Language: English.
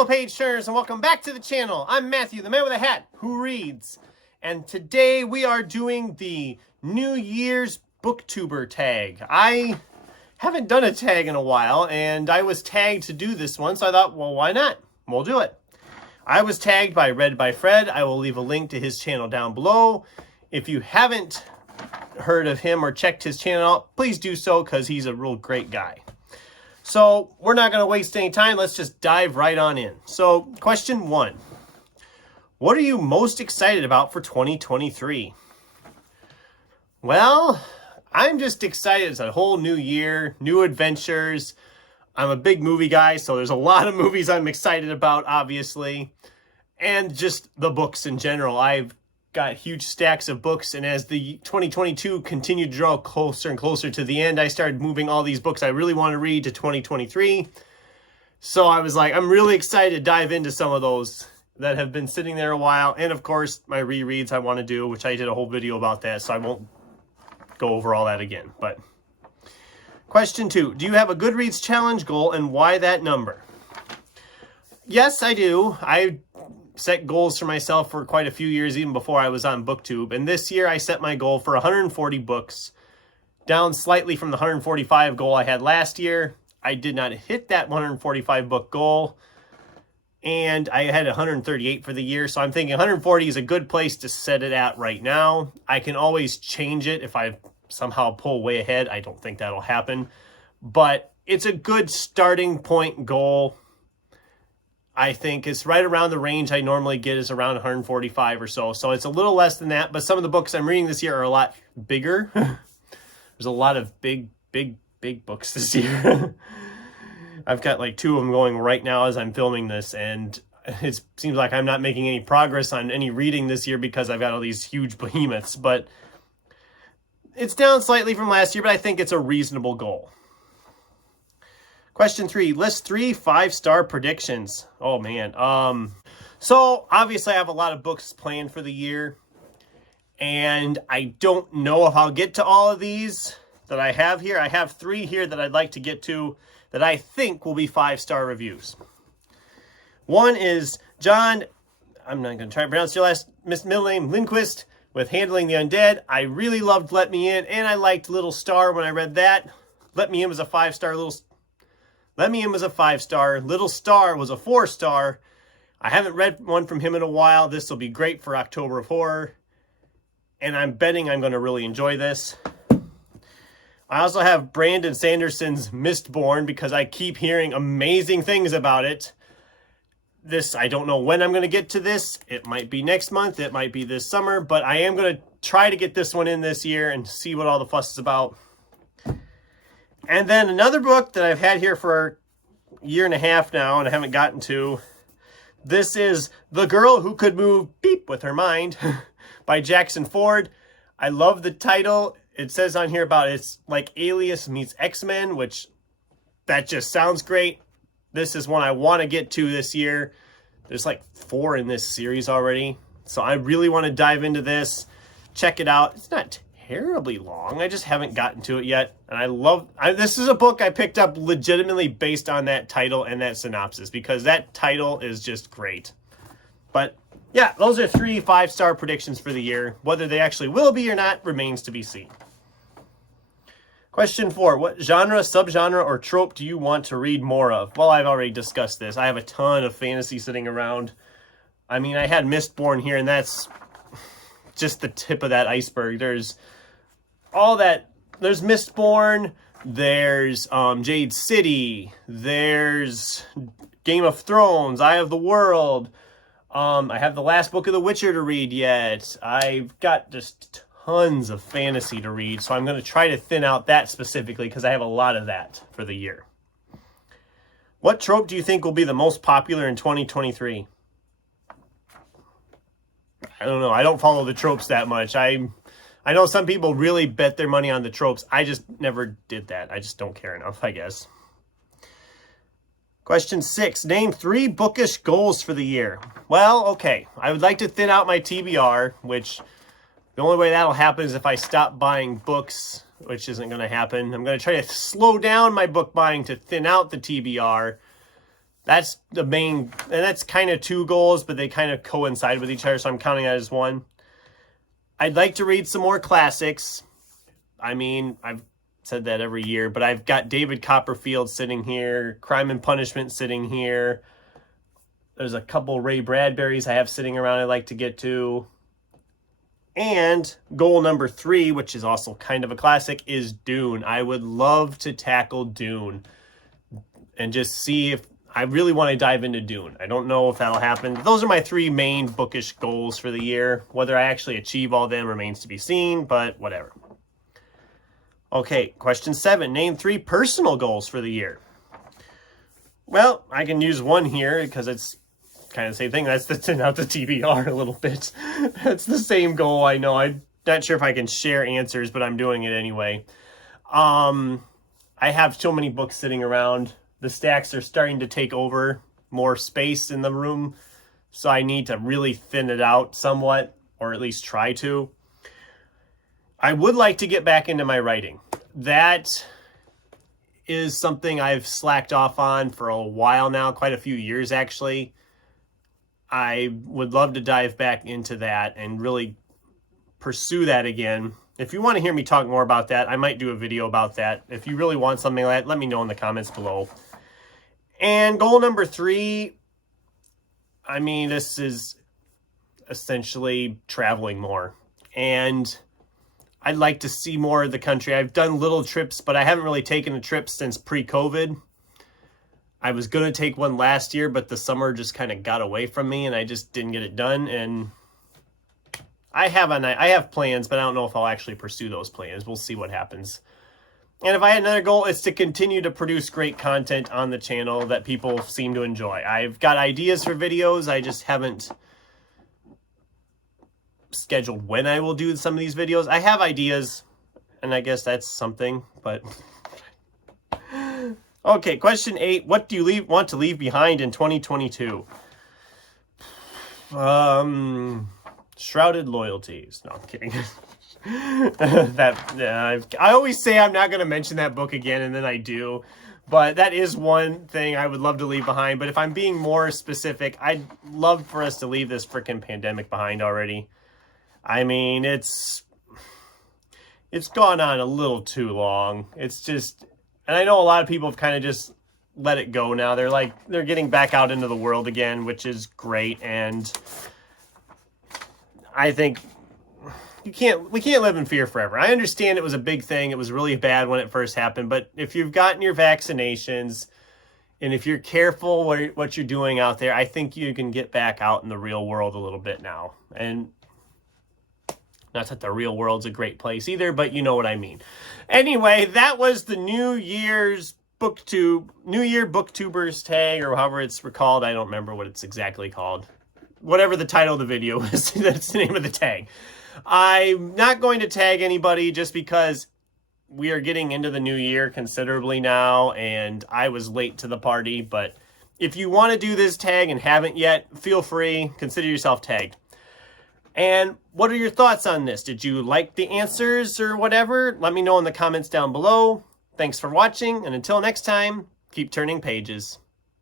Hello page turners and welcome back to the channel. I'm Matthew, the man with a hat who reads. And today we are doing the New Year's Booktuber Tag. I haven't done a tag in a while and I was tagged to do this one, so I thought, well, why not? We'll do it. I was tagged by Read by Fred. I will leave a link to his channel down below. If you haven't heard of him or checked his channel out, please do so because he's a real great guy. So we're not going to waste any time. Let's just dive right on in. So question 1. What are you most excited about for 2023? Well, I'm just excited. It's a whole new year, new adventures. I'm a big movie guy, so there's a lot of movies I'm excited about, obviously. And just the books in general. I've got huge stacks of books, and as the 2022 continued to draw closer and closer to the end, I started moving all these books I really want to read to 2023. So I was like, I'm really excited to dive into some of those that have been sitting there a while. And of course, my rereads I want to do, which I did a whole video about that, so I won't go over all that again. But question 2, do you have a Goodreads challenge goal and why that number? Yes, I do. I set goals for myself for quite a few years, even before I was on BookTube. And this year I set my goal for 140 books, down slightly from the 145 goal I had last year. I did not hit that 145 book goal, and I had 138 for the year. So I'm thinking 140 is a good place to set it at right now. I can always change it if I somehow pull way ahead. I don't think that'll happen, but it's a good starting point goal. I think it's right around the range I normally get is around 145 or so. So it's a little less than that, but some of the books I'm reading this year are a lot bigger. There's a lot of big books this year. I've got like 2 of them going right now as I'm filming this, and it seems like I'm not making any progress on any reading this year because I've got all these huge behemoths, but it's down slightly from last year, but I think it's a reasonable goal. Question 3, list 3 5-star predictions. Oh man. So obviously I have a lot of books planned for the year, and I don't know if I'll get to all of these that I have here. I have 3 here that I'd like to get to that I think will be 5-star reviews. One is John, I'm not going to try to pronounce your last middle name, Lindquist, with Handling the Undead. I really loved Let Me In, and I liked Little Star when I read that. Let Me In was a 5-star. Let Me In was a 5-star. Little Star was a 4-star. I haven't read one from him in a while. This will be great for October of Horror, and I'm betting I'm going to really enjoy this. I also have Brandon Sanderson's Mistborn because I keep hearing amazing things about it. This, I don't know when I'm going to get to this. It might be next month. It might be this summer, but I am going to try to get this one in this year and see what all the fuss is about. And then another book that I've had here for a year and a half now and I haven't gotten to. This is The Girl Who Could Move Beep with Her Mind by Jackson Ford. I love the title. It says on here about it's like Alias meets X-Men, which that just sounds great. This is one I want to get to this year. There's like 4 in this series already. So I really want to dive into this. Check it out. It's not terribly long. I just haven't gotten to it yet. And this is a book I picked up legitimately based on that title and that synopsis because that title is just great. But yeah, those are 3 5-star predictions for the year. Whether they actually will be or not remains to be seen. Question 4, what genre, subgenre, or trope do you want to read more of? Well, I've already discussed this. I have a ton of fantasy sitting around. I mean, I had Mistborn here, and that's just the tip of that iceberg. There's all that. There's Mistborn, there's Jade City, there's Game of Thrones, Eye of the World. I have the last book of The Witcher to read yet. I've got just tons of fantasy to read, so I'm going to try to thin out that specifically because I have a lot of that for the year. What trope do you think will be the most popular in 2023? I don't know. I don't follow the tropes that much. I know some people really bet their money on the tropes. I just never did that. I just don't care enough, I guess. Question 6, name 3 bookish goals for the year. Well, okay. I would like to thin out my TBR, which the only way that'll happen is if I stop buying books, which isn't going to happen. I'm going to try to slow down my book buying to thin out the TBR. that's the main, and that's kind of 2 goals, but they kind of coincide with each other, so I'm counting that as 1. I'd like to read some more classics. I mean, I've said that every year, but I've got David Copperfield sitting here, Crime and Punishment sitting here. There's a couple Ray Bradburys I have sitting around I'd like to get to. And goal number 3, which is also kind of a classic, is Dune. I would love to tackle Dune and just see if I really want to dive into Dune. I don't know if that'll happen. Those are my 3 main bookish goals for the year. Whether I actually achieve all of them remains to be seen, but whatever. Okay, question 7. Name 3 personal goals for the year. Well, I can use one here because it's kind of the same thing. That's to thin out the TBR a little bit. That's the same goal, I know. I'm not sure if I can share answers, but I'm doing it anyway. I have so many books sitting around. The stacks are starting to take over more space in the room, so I need to really thin it out somewhat, or at least try to. I would like to get back into my writing. That is something I've slacked off on for a while now, quite a few years actually. I would love to dive back into that and really pursue that again. If you want to hear me talk more about that, I might do a video about that. If you really want something like that, let me know in the comments below. And goal number 3, I mean, this is essentially traveling more. And I'd like to see more of the country. I've done little trips, but I haven't really taken a trip since pre-COVID. I was going to take one last year, but the summer just kind of got away from me and I just didn't get it done. And I have plans, but I don't know if I'll actually pursue those plans. We'll see what happens. And if I had another goal, it's to continue to produce great content on the channel that people seem to enjoy. I've got ideas for videos. I just haven't scheduled when I will do some of these videos. I have ideas, and I guess that's something, but... Okay, question 8. What do you want to leave behind in 2022? Shrouded loyalties. No, I'm kidding. I always say I'm not going to mention that book again, and then I do. But that is one thing I would love to leave behind. But if I'm being more specific, I'd love for us to leave this frickin' pandemic behind already. I mean, it's gone on a little too long. It's just... And I know a lot of people have kind of just let it go now. They're getting back out into the world again, which is great. And I think we can't live in fear forever. I understand it was a big thing. It was really bad when it first happened. But if you've gotten your vaccinations and if you're careful what you're doing out there, I think you can get back out in the real world a little bit now. And not that the real world's a great place either, but you know what I mean. Anyway, that was the New Year Booktubers Tag, or however it's called. I don't remember what it's exactly called. Whatever the title of the video is, that's the name of the tag. I'm not going to tag anybody just because we are getting into the new year considerably now, and I was late to the party. But if you want to do this tag and haven't yet, feel free. Consider yourself tagged. And what are your thoughts on this? Did you like the answers or whatever? Let me know in the comments down below. Thanks for watching, and until next time, keep turning pages.